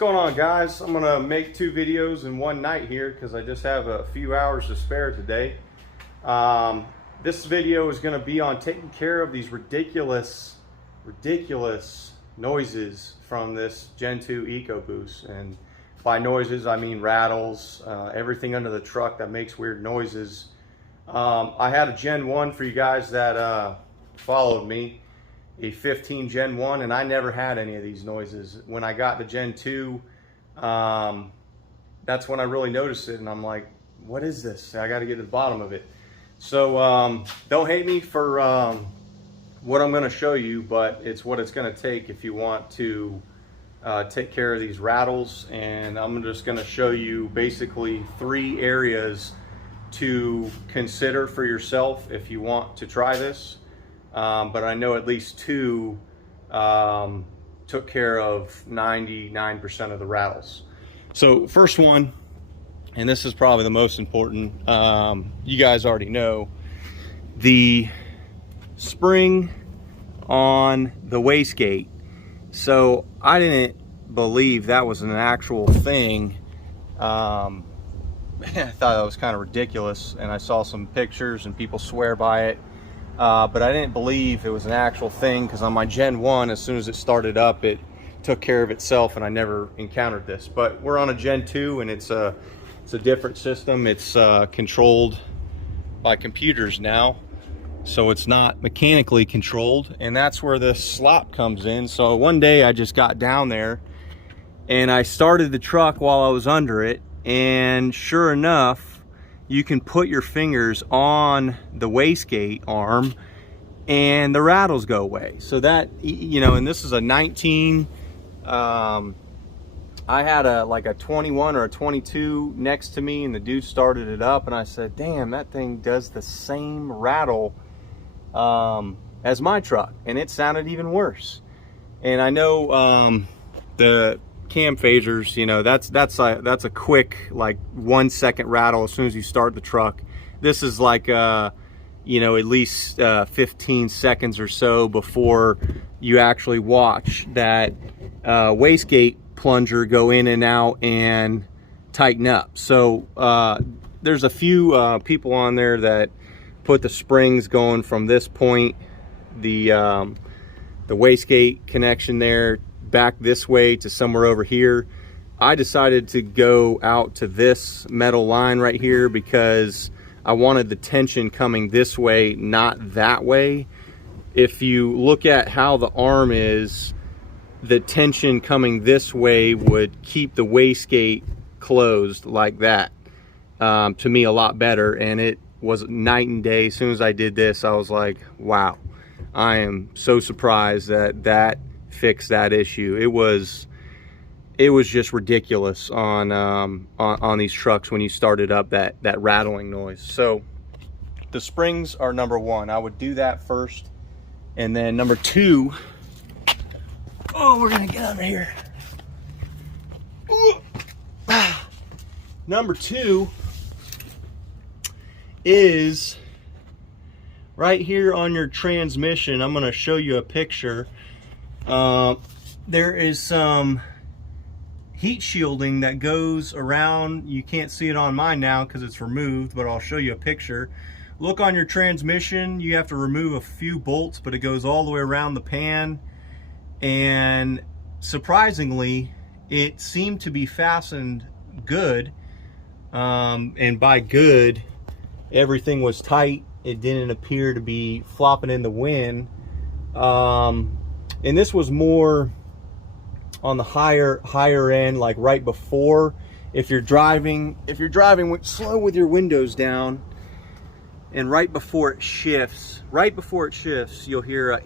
going on, guys? I'm gonna make 2 videos in one night here because I just have a few hours to spare today. This video is gonna be on taking care of these ridiculous noises from this Gen 2 Ecoboost. And by noises, I mean rattles, everything under the truck that makes weird noises. I had a Gen 1 for you guys that followed me, a 15 Gen 1, and I never had any of these noises. When I got the Gen 2, that's when I really noticed it, and I'm like, what is this? I got to get to the bottom of it. So don't hate me for what I'm going to show you, but it's what it's going to take if you want to take care of these rattles. And I'm just going to show you basically 3 areas to consider for yourself if you want to try this. But I know at least 2 took care of 99% of the rattles. So first one, and this is probably the most important, you guys already know, the spring on the wastegate. So I didn't believe that was an actual thing. I thought that was kind of ridiculous, and I saw some pictures and people swear by it. But I didn't believe it was an actual thing, because on my Gen 1, as soon as it started up, it took care of itself, and I never encountered this. But we're on a Gen 2, and it's a different system. It's controlled by computers now, so it's not mechanically controlled, and that's where the slop comes in. So one day I just got down there, and I started the truck while I was under it, and sure enough, you can put your fingers on the wastegate arm and the rattles go away. So that, you know, and this is a 19, I had like a 21 or a 22 next to me, and the dude started it up, and I said, damn, that thing does the same rattle as my truck, and it sounded even worse. And I know the cam phasers, you know, that's a quick, like 1 second rattle as soon as you start the truck. This is like you know, at least 15 seconds or so before you actually watch that wastegate plunger go in and out and tighten up. So there's a few people on there that put the springs going from this point, the wastegate connection there, back this way to somewhere over here. I decided to go out to this metal line right here because I wanted the tension coming this way, not that way. If you look at how the arm is, the tension coming this way would keep the wastegate closed like that. To me, a lot better, and it was night and day. As soon as I did this, I was like, wow, I am so surprised that that fixed that issue. It was just ridiculous on these trucks when you started up that rattling noise. So the springs are number 1. I would do that first, and then number 2, oh, we're gonna get under here. Number 2 is right here on your transmission. I'm gonna show you a picture. There is some heat shielding that goes around. You can't see it on mine now because it's removed, but I'll show you a picture. Look on your transmission. You have to remove a few bolts, but it goes all the way around the pan, and surprisingly it seemed to be fastened good, and by good, everything was tight. It didn't appear to be flopping in the wind. And this was more on the higher end, like right before, if you're driving slow with your windows down, and right before it shifts, you'll hear a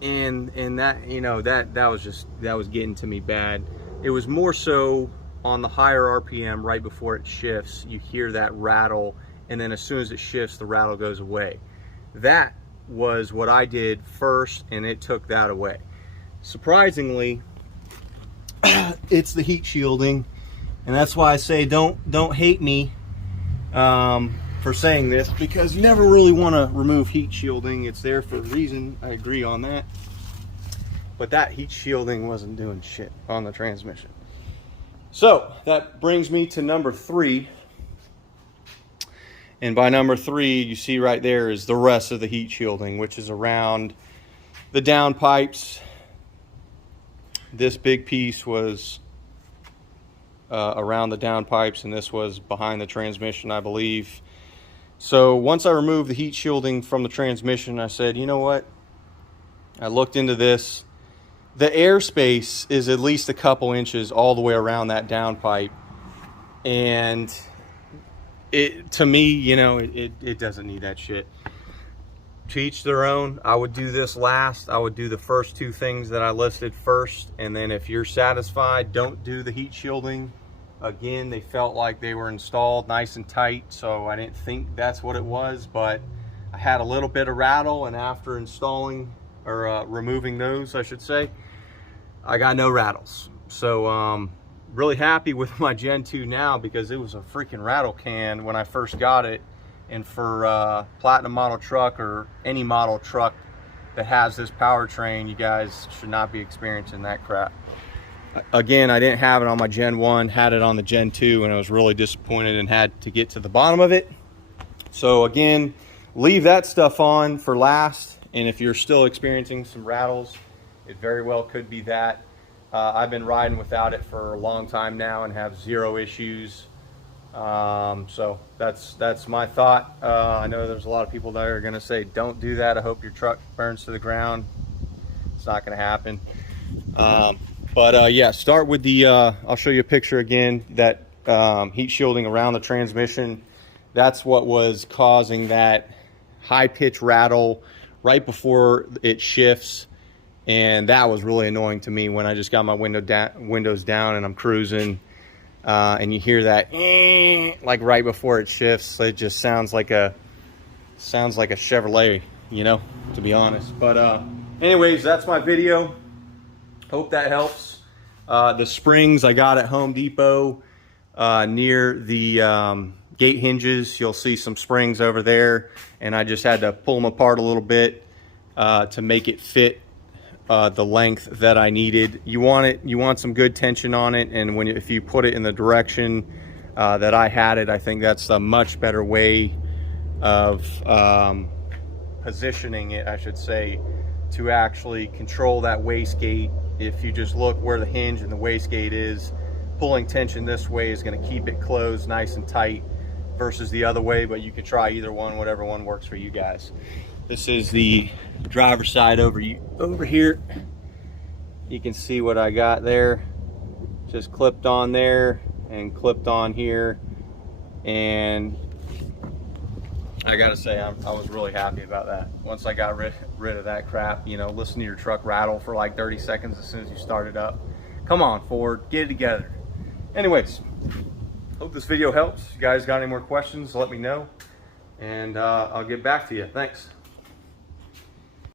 and that, you know, that was getting to me bad. It was more so on the higher RPM, right before it shifts, you hear that rattle, and then as soon as it shifts, the rattle goes away. That was what I did first, and it took that away. Surprisingly, it's the heat shielding, and that's why I say don't hate me for saying this, because you never really want to remove heat shielding. It's there for a reason. I agree on that. but that heat shielding wasn't doing shit on the transmission. So that brings me to number 3. And by number 3, you see right there is the rest of the heat shielding, which is around the downpipes. This big piece was around the downpipes, and this was behind the transmission, I believe. So once I removed the heat shielding from the transmission, I said, you know what? I looked into this. The airspace is at least a couple inches all the way around that downpipe. And to me, you know, it doesn't need that shit. To each their own. I would do this last. I would do the first 2 things that I listed first, and then if you're satisfied, don't do the heat shielding. Again, they felt like they were installed nice and tight, so I didn't think that's what it was, but I had a little bit of rattle, and after installing, or removing those, I should say, I got no rattles. So really happy with my Gen 2 now, because it was a freaking rattle can when I first got it. And for platinum model truck, or any model truck that has this powertrain, you guys should not be experiencing that crap. Again, I didn't have it on my Gen 1, had it on the Gen 2, and I was really disappointed and had to get to the bottom of it. So again, leave that stuff on for last, and if you're still experiencing some rattles, it very well could be that. I've been riding without it for a long time now and have 0 issues. So that's my thought. I know there's a lot of people that are going to say, don't do that. I hope your truck burns to the ground. It's not going to happen. But yeah, start with the, I'll show you a picture again, that heat shielding around the transmission. That's what was causing that high pitch rattle right before it shifts. And that was really annoying to me when I just got my windows down and I'm cruising. And you hear that like right before it shifts. It just sounds like a Chevrolet, you know, to be honest. But anyways, that's my video. Hope that helps. The springs I got at Home Depot near the gate hinges. You'll see some springs over there, and I just had to pull them apart a little bit to make it fit the length that I needed. You want some good tension on it, and if you put it in the direction that I had it, I think that's a much better way of positioning it, I should say, to actually control that wastegate. If you just look where the hinge and the wastegate is, pulling tension this way is going to keep it closed nice and tight versus the other way, but you can try either one, whatever one works for you guys. This is the driver's side over here. You can see what I got there. Just clipped on there and clipped on here. And I gotta say, I was really happy about that. Once I got rid of that crap, you know, listen to your truck rattle for like 30 seconds as soon as you start it up. Come on, Ford, get it together. Anyways, hope this video helps. If you guys got any more questions, let me know, and I'll get back to you. Thanks.